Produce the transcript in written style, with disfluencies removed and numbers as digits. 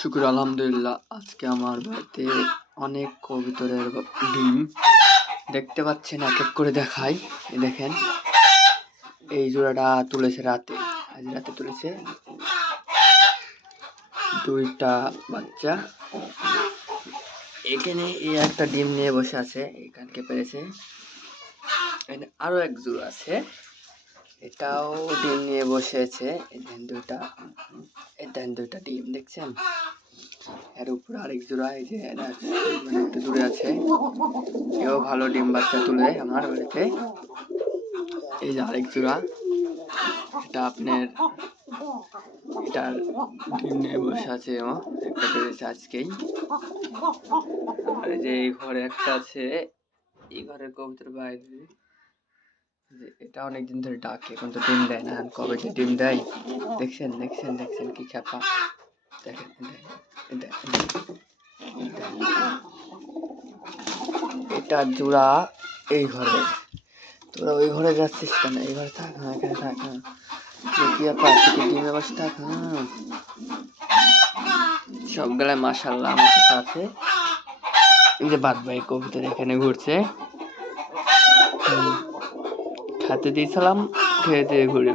শুকুর আলহামদুলিল্লাহ। আজকে আমার বাড়িতে অনেক কবুতরের ডিম দেখতে পাচ্ছেন, এক এক করে দেখাই। দেখেন, এই জোড়াটা তুলেছে রাতে, আজ রাতে তুলেছে দুইটা বাচ্চা। এখানে এই একটা ডিম নিয়ে বসে আছে, এখানকে পেরেছে। আরো এক জোড়া আছে, এটাও ডিম নিয়ে বসে আছে। দুইটা ডিম দেখছেন। এর উপরে আরেক জোড়া, এই যে একটু দূরে আছে, এও ভালো ডিম বাচ্চা তুলে আমার বাড়িতে। এই যে আরেক জোড়া, এটা আপনার এটার ডিম নিয়ে বসে আছে, ও একটা পেরেছে আজকেই। আর এই যে এই ঘরে একটা আছে, এই ঘরের কবুতর বাইরে, এটা অনেকদিন ধরে ডাকে, এখন তো ডিম দেয় না। কবে যে ডিম দেয় দেখছেন দেখছেন দেখছেন কি খ্যাপা। দেখেন এটা জোড়া এই ঘরে। তোরা ওই ঘরে যাচ্ছিস কেন? এই ঘরে থাক, হ্যাঁ এখানে থাক। হ্যাঁ কি ব্যাপার, ডিমে বসে থাক। হ্যাঁ সবগুলাই মাশাআল্লাহ আমার কাছে আছে। এই যে বাদ ভাই কবুতর এখানে ঘুরছে, খাতে দিয়েছিলাম, খেয়ে দিয়ে ঘুরে